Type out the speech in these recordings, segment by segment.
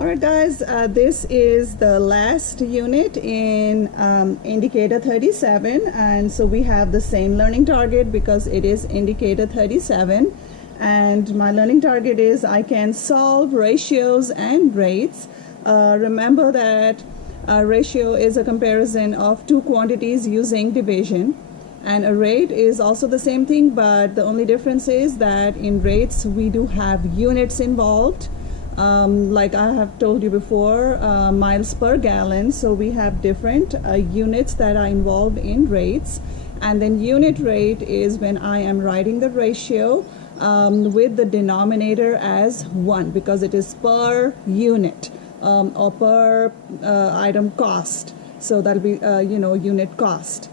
Alright guys, this is the last unit in indicator 37, and so we have the same learning target because it is indicator 37, and my learning target is I can solve ratios and rates. Remember that a ratio is a comparison of two quantities using division, and a rate is also the same thing, but the only difference is that in rates we do have units involved. Like I have told you before, miles per gallon, so we have different units that are involved in rates. And then unit rate is when I am writing the ratio with the denominator as 1, because it is per unit or per item cost, so that'll be unit cost.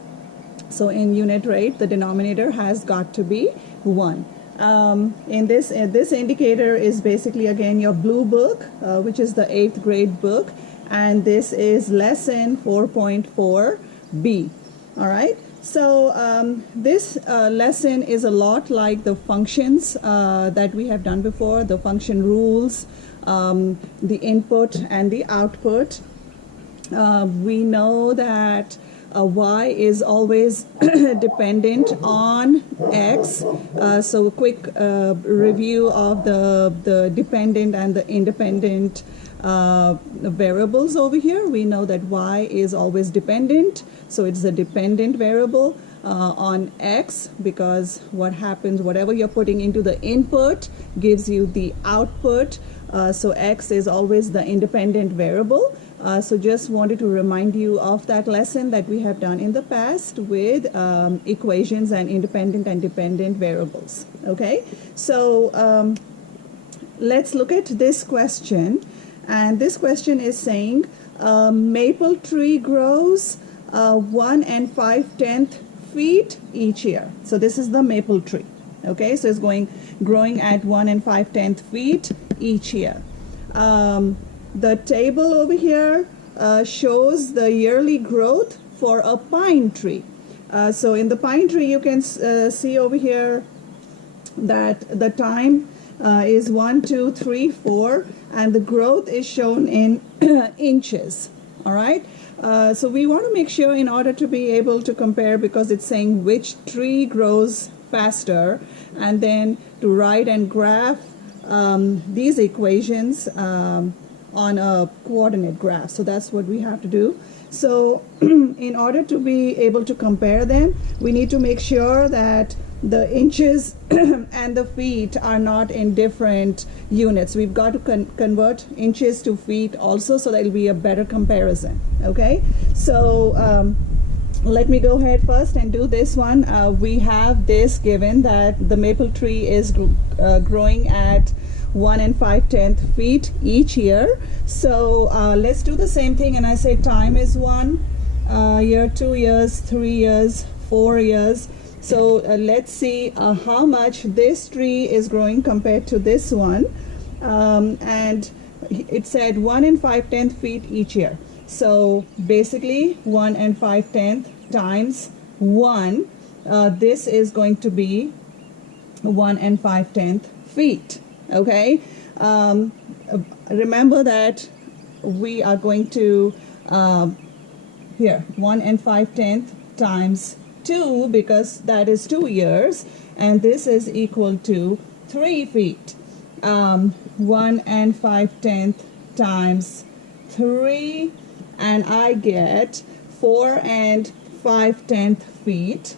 So in unit rate the denominator has got to be 1. In this indicator is basically again your blue book, which is the 8th grade book, and this is lesson 4.4b. all right, so this lesson is a lot like the functions that we have done before, the function rules, the input and the output. We know that y is always dependent on x. So a quick review of the dependent and the independent variables over here. We know that y is always dependent, so it's a dependent variable on x, because what happens, whatever you're putting into the input gives you the output. So x is always the independent variable. So just wanted to remind you of that lesson that we have done in the past with equations and independent and dependent variables. Okay, so let's look at this question. And this question is saying maple tree grows 1 5/10 feet each year. So this is the maple tree. Okay, so it's growing at 1 5/10 feet each year. The table over here shows the yearly growth for a pine tree. So in the pine tree you can see over here that the time is 1, 2, 3, 4, and the growth is shown in inches. All right. So we want to make sure, in order to be able to compare, because it's saying which tree grows faster, and then to write and graph these equations on a coordinate graph. So that's what we have to do. So in order to be able to compare them, we need to make sure that the inches and the feet are not in different units. We've got to convert inches to feet also, so that'll be a better comparison. Okay, so let me go ahead first and do this one. We have this given that the maple tree is growing at 1 5/10 feet each year. So let's do the same thing, and I say time is 1 year, 2 years, 3 years, 4 years. So let's see how much this tree is growing compared to this one. And it said 1 5/10 feet each year. So basically 1 5/10 times 1, this is going to be 1 5/10 feet. Okay, remember that we are going to here 1 5/10 times 2, because that is 2 years, and this is equal to 3 feet. 1 5/10 times 3, and I get 4 5/10 feet.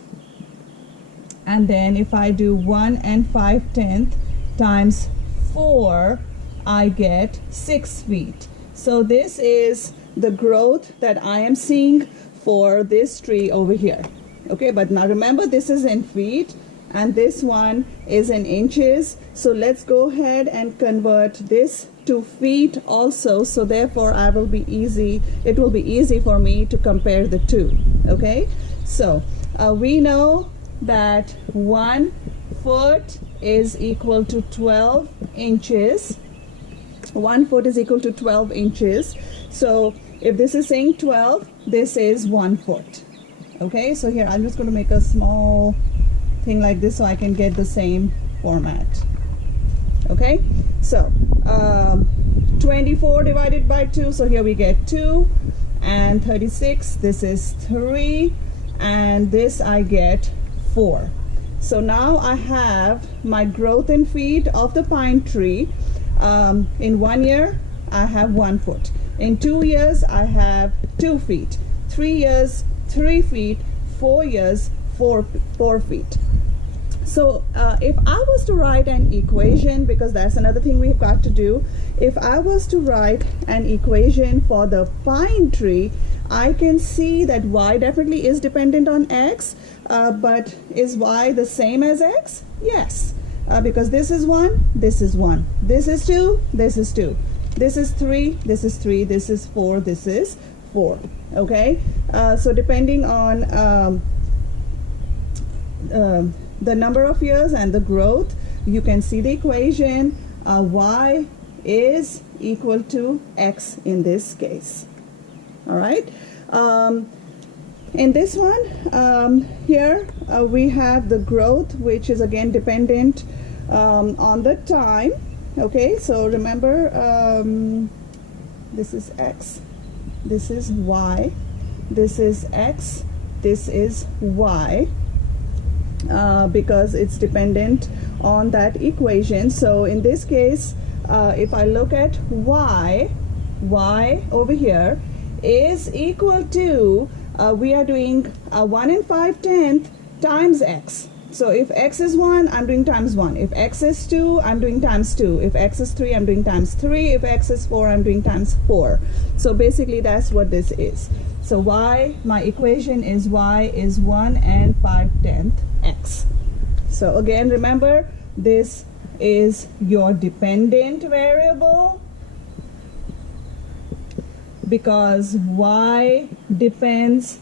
And then if I do 1 5/10 times 4, I get 6 feet. So this is the growth that I am seeing for this tree over here. Okay, but now remember, this is in feet and this one is in inches. So let's go ahead and convert this to feet also. So therefore it will be easy for me to compare the two. Okay, so we know that 1 foot is equal to 12 inches. 1 foot is equal to 12 inches. So if this is saying 12, this is 1 foot. Okay, so here I'm just going to make a small thing like this so I can get the same format. Okay, so 24 divided by 2, so here we get 2, and 36, this is 3, and this I get 4. So now I have my growth in feet of the pine tree. In 1 year I have 1 foot, in 2 years I have 2 feet, 3 years 3 feet, 4 years 4 feet. So if I was to write an equation, because that's another thing we've got to do, if I was to write an equation for the pine tree, I can see that y definitely is dependent on x, but is y the same as x? Yes, because this is 1, this is 1, this is 2, this is 2, this is 3, this is 3, this is 4, this is 4. Okay, so depending on the number of years and the growth, you can see the equation. Y is equal to x in this case. All right. In this one, here we have the growth, which is again dependent on the time. Okay, so remember, this is x, this is y, this is x, this is y, because it's dependent on that equation. So in this case, if I look at y over here is equal to, we are doing 1 and 5/10 times x. So if x is 1, I'm doing times 1. If x is 2, I'm doing times 2. If x is 3, I'm doing times 3. If x is 4, I'm doing times 4. So basically that's what this is. So y, my equation is y is 1 and 5/10 x. So again, remember, this is your dependent variable, because y depends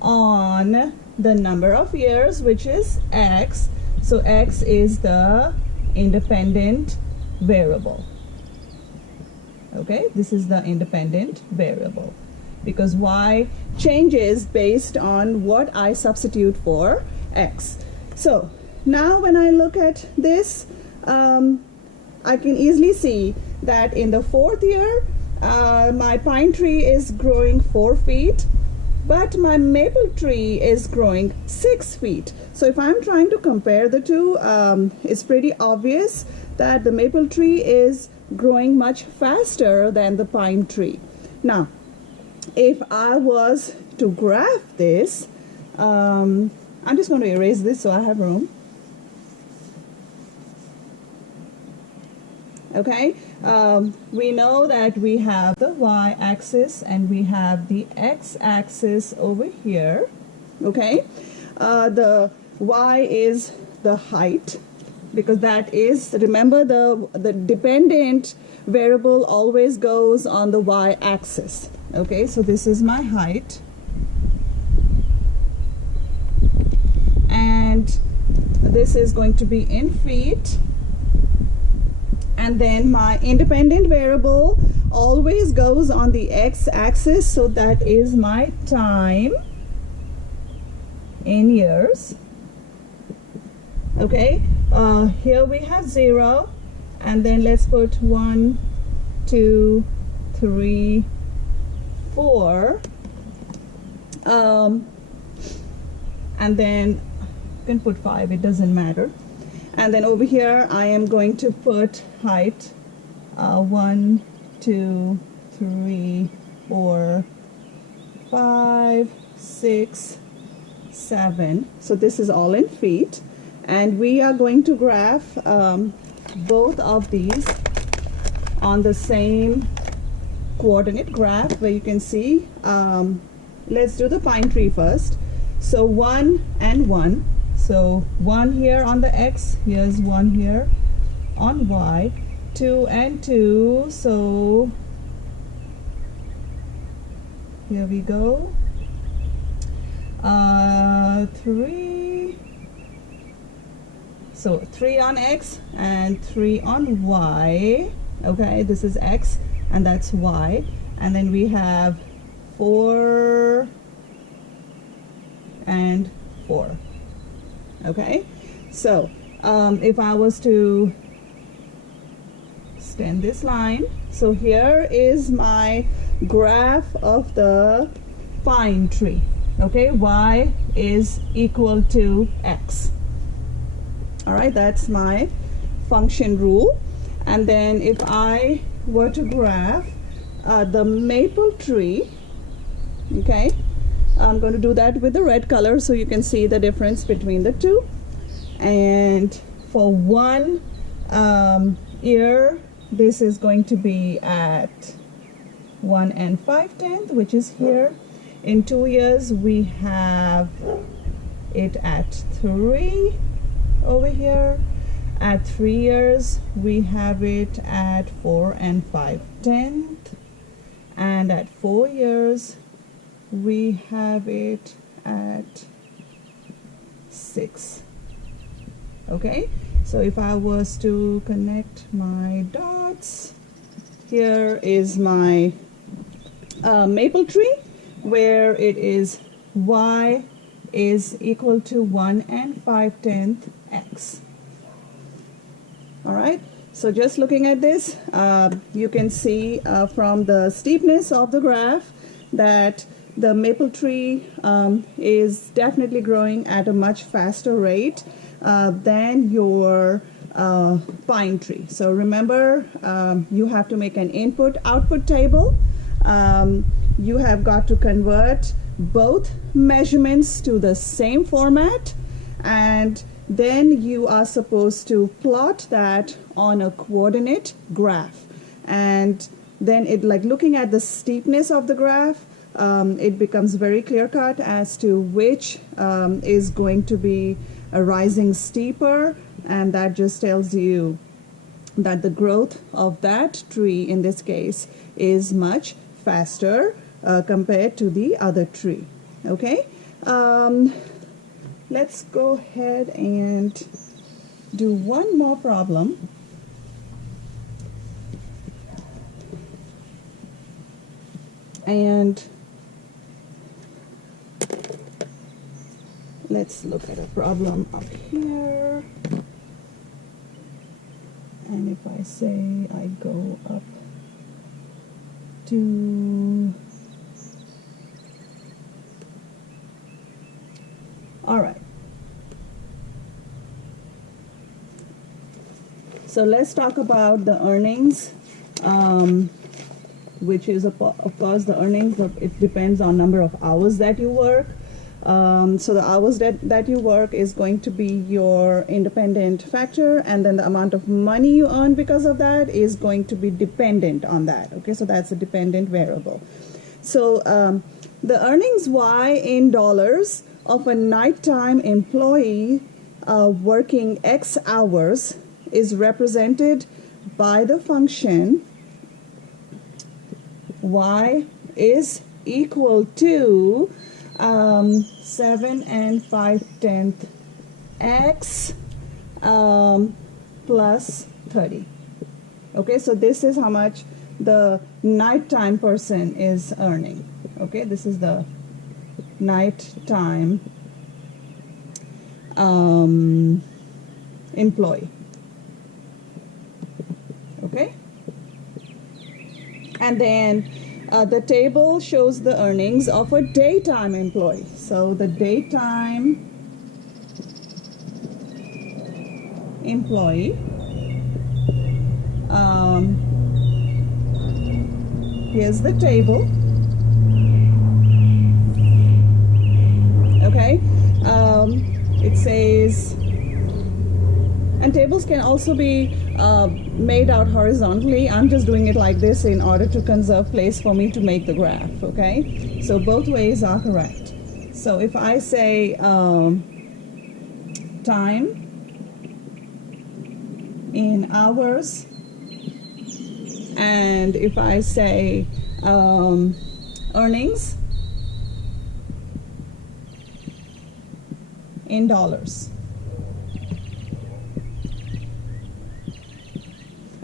on the number of years, which is x. So x is the independent variable. Okay, this is the independent variable, because y changes based on what I substitute for x. So now when I look at this, I can easily see that in the 4th year, my pine tree is growing 4 feet, but my maple tree is growing 6 feet. So if I'm trying to compare the two, it's pretty obvious that the maple tree is growing much faster than the pine tree. Now, if I was to graph this, I'm just going to erase this so I have room. Okay, we know that we have the y-axis and we have the x-axis over here. Okay, the y is the height, because that is, remember, the dependent variable always goes on the y-axis. Okay, so this is my height, and this is going to be in feet. And then my independent variable always goes on the x-axis, so that is my time in years. Okay, here we have 0, and then let's put 1, 2, 3, 4, and then you can put 5, it doesn't matter. And then over here I am going to put height, 1, 2, 3, 4, 5, 6, 7. So this is all in feet, and we are going to graph both of these on the same coordinate graph, where you can see, let's do the pine tree first. So 1 and 1. So 1 here on the x, here's 1 here on y, 2 and 2, so here we go, 3, so 3 on x and 3 on y. Okay, this is x and that's y, and then we have 4 and 4. Okay, so if I was to extend this line. So here is my graph of the pine tree. Okay, y is equal to x. All right, that's my function rule. And then if I were to graph the maple tree, okay, I'm going to do that with the red color so you can see the difference between the two. And for 1 year, this is going to be at 1 5/10, which is here. In 2 years, we have it at 3 over here. At 3 years, we have it at 4 5/10. And at 4 years, we have it at 6. Okay, so if I was to connect my dots, here is my maple tree, where it is y is equal to 1 5/10 x. All right, so just looking at this, you can see from the steepness of the graph that the maple tree is definitely growing at a much faster rate than your pine tree. So remember, you have to make an input-output table. You have got to convert both measurements to the same format, and then you are supposed to plot that on a coordinate graph. And then it, like looking at the steepness of the graph, it becomes very clear-cut as to which is going to be rising steeper, and that just tells you that the growth of that tree in this case is much faster compared to the other tree. Okay, let's go ahead and do one more problem. And let's look at a problem up here. And if I say I go up to, all right. So let's talk about the earnings, which is of course the earnings, it depends on number of hours that you work. So the hours that you work is going to be your independent factor, and then the amount of money you earn because of that is going to be dependent on that. Okay, so that's a dependent variable. So the earnings Y in dollars of a nighttime employee working X hours is represented by the function Y is equal to 7 5/10 x plus 30. Okay, so this is how much the nighttime person is earning. Okay, this is the nighttime employee. Okay, and then the table shows the earnings of a daytime employee. So the daytime employee, here's the table. Okay, it says, and tables can also be made out horizontally. I'm just doing it like this in order to conserve place for me to make the graph. Okay, so both ways are correct. So if I say time in hours, and if I say earnings in dollars.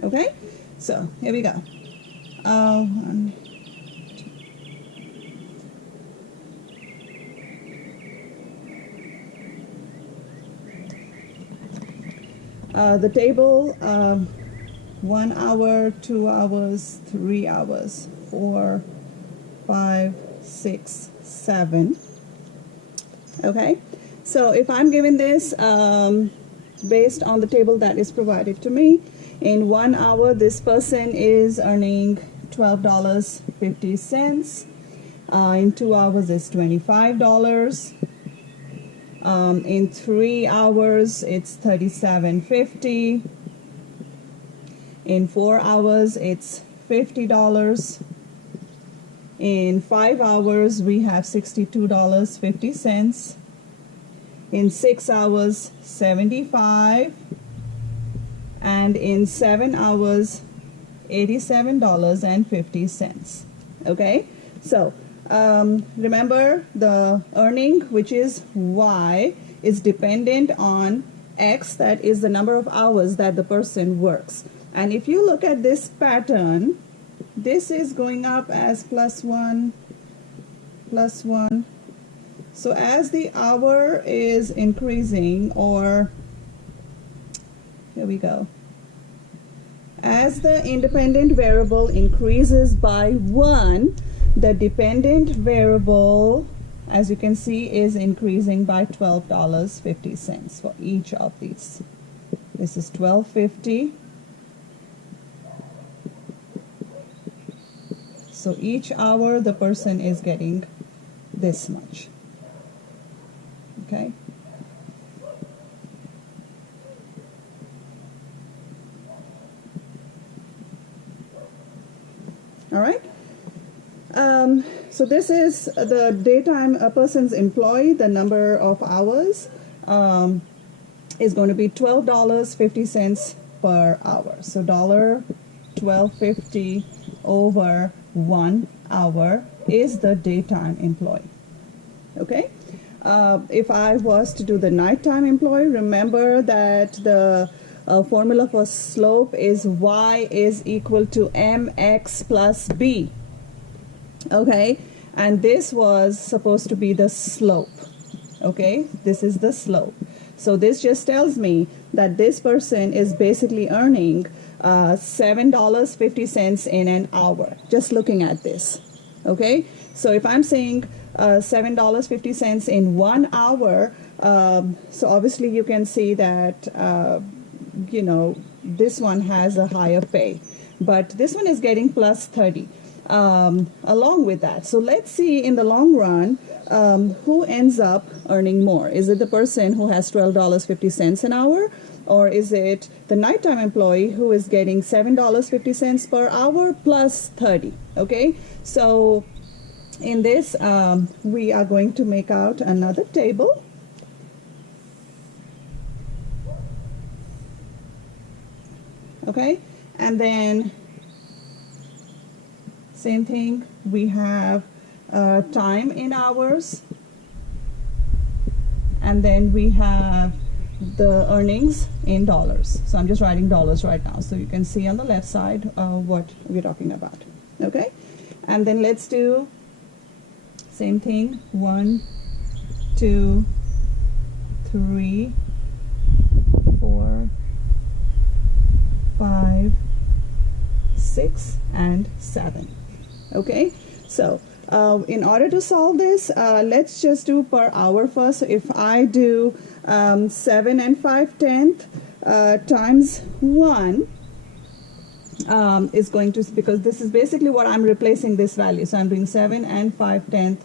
Okay, so here we go. The table 1 hour, 2 hours, 3 hours, 4, 5, 6, 7. Okay, so if I'm given this based on the table that is provided to me, in 1 hour this person is earning $12.50. In 2 hours it's $25. In 3 hours it's $37.50. In 4 hours it's $50. In 5 hours we have $62.50. In 6 hours, $75. And in 7 hours, $87.50. Okay, so remember the earning, which is Y, is dependent on X, that is the number of hours that the person works. And if you look at this pattern, this is going up as +1, +1. So as the hour is increasing, or here we go, as the independent variable increases by 1, the dependent variable, as you can see, is increasing by $12.50 for each of these. This is $12.50. So each hour the person is getting this much. Okay. All right. So this is the daytime a person's employee. The number of hours is going to be $12.50 per hour. So $12.50 over 1 hour is the daytime employee. Okay. If I was to do the nighttime employee, remember that the formula for slope is Y is equal to mx plus b. Okay, and this was supposed to be the slope. Okay, this is the slope. So this just tells me that this person is basically earning $7.50 in an hour, just looking at this. Okay, so if I'm saying $7.50 in 1 hour, so obviously you can see that you know, this one has a higher pay, but this one is getting +30 along with that. So let's see in the long run who ends up earning more. Is it the person who has $12.50 an hour, or is it the nighttime employee who is getting $7.50 per hour plus 30? Okay, so in this we are going to make out another table. Okay, and then same thing, we have time in hours, and then we have the earnings in dollars. So I'm just writing dollars right now, so you can see on the left side what we're talking about. Okay, and then let's do same thing, 1, 2, 3, 4, 5, 6, and 7. Okay, so in order to solve this, let's just do per hour first. So if I do 7 and 5/10 times 1 is going to, because this is basically what I'm replacing this value. So I'm doing 7 and 5/10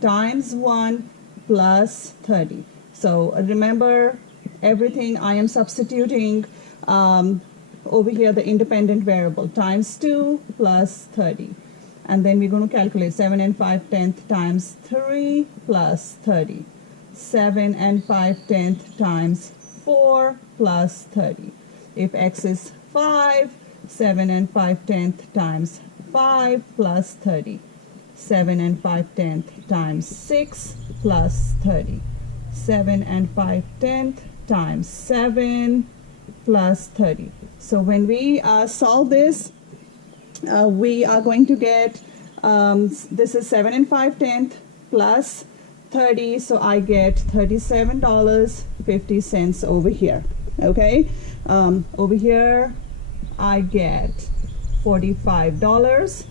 times 1 plus 30. So remember everything I am substituting over here, the independent variable, times 2 plus 30. And then we're going to calculate 7 and 5/10 times 3 plus 30. 7 and 5/10 times 4 plus 30. If x is 5, 7 and 5/10 times 5 plus 30. 7 and 5/10 times 6 plus 30. 7 and 5/10 times 7 plus 30. So when we solve this, we are going to get, this is 7 and 5/10 plus 30, so I get $37.50 over here. Okay, over here I get $45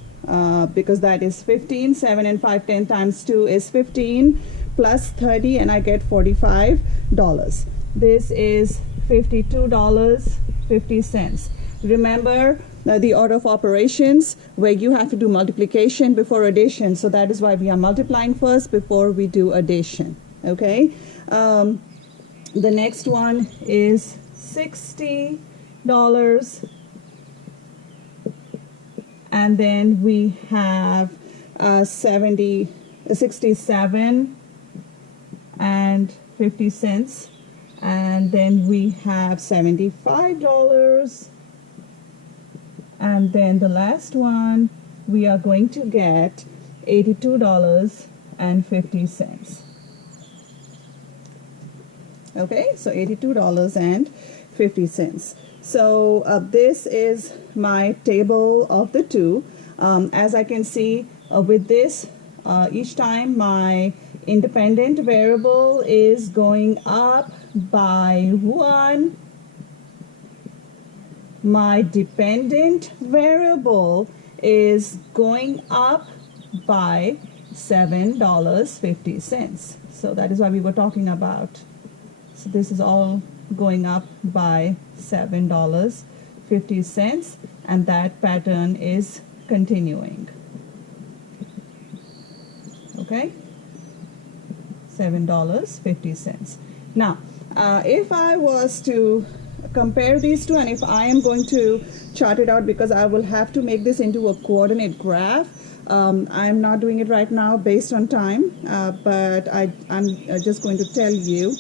because that is 15. 7 and 5 10 times 2 is 15 plus 30, and I get $45. This is $52.50. Remember the order of operations where you have to do multiplication before addition, so that is why we are multiplying first before we do addition. Okay, the next one is $60, and then we have 67 and 50 cents, and then we have $75, and then the last one we are going to get $82.50. Okay, so $82.50. So this is my table of the two. As I can see with this, each time my independent variable is going up by 1. My dependent variable is going up by $7.50. So that is what we were talking about. So this is all going up by $7.50, and that pattern is continuing. Okay, $7.50. Now, if I was to compare these two, and if I am going to chart it out, because I will have to make this into a coordinate graph. I'm not doing it right now based on time, but I'm just going to tell you,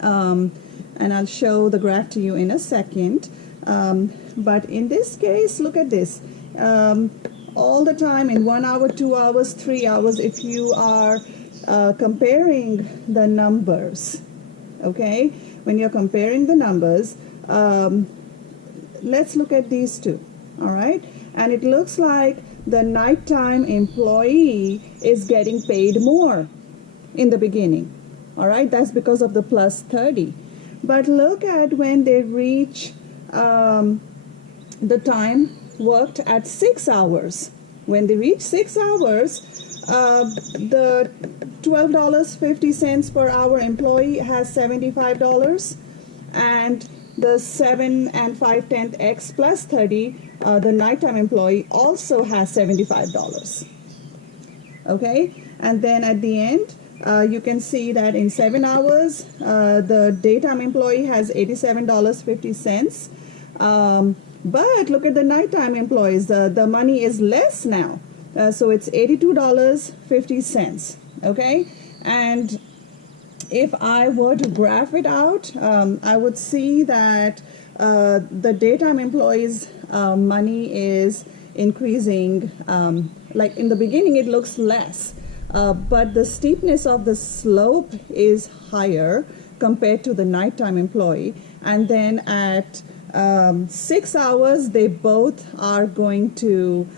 and I'll show the graph to you in a second. But in this case, look at this. All the time in 1 hour, 2 hours, 3 hours, if you are comparing the numbers, okay? When you're comparing the numbers, let's look at these two, all right? And it looks like the nighttime employee is getting paid more in the beginning, all right? That's because of the plus 30. But look at when they reach the time worked at 6 hours. When they reach 6 hours, the $12.50 per hour employee has $75, and the 7 and 5/10 X plus 30, the nighttime employee also has $75. Okay, and then at the end, you can see that in 7 hours, the daytime employee has $87.50. But look at the nighttime employees. The money is less now. So it's $82.50. Okay, and if I were to graph it out, I would see that the daytime employees' money is increasing. Like in the beginning, it looks less, but the steepness of the slope is higher compared to the nighttime employee. And then at 6 hours, they both are going to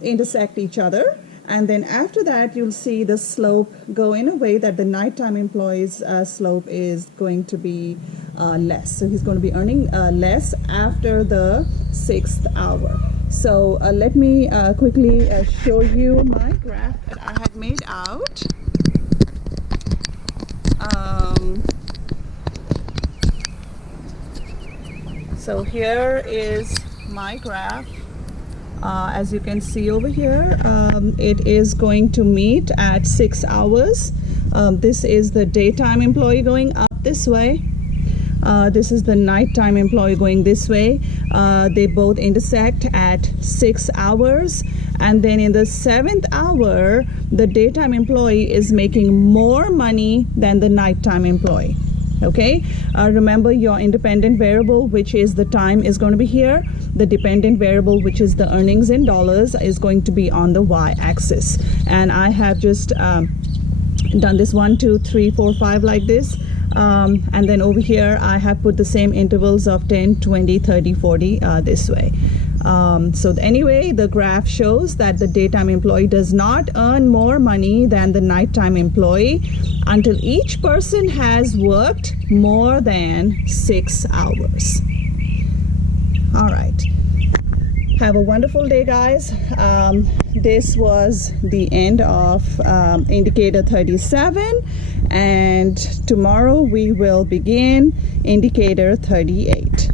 intersect each other. And then after that, you'll see the slope go in a way that the nighttime employee's slope is going to be less. So he's going to be earning less after the 6th hour. So let me quickly show you my graph that I had made out. So here is my graph. As you can see over here, it is going to meet at 6 hours. This is the daytime employee going up this way. This is the nighttime employee going this way. They both intersect at 6 hours. And then in the 7th hour, the daytime employee is making more money than the nighttime employee. Okay, remember your independent variable, which is the time, is going to be here. The dependent variable, which is the earnings in dollars, is going to be on the y-axis. And I have just done this 1, 2, 3, 4, 5 like this. And then over here, I have put the same intervals of 10, 20, 30, 40 this way. So anyway, the graph shows that the daytime employee does not earn more money than the nighttime employee until each person has worked more than 6 hours. All right. Have a wonderful day, guys. This was the end of indicator 37, and tomorrow we will begin indicator 38.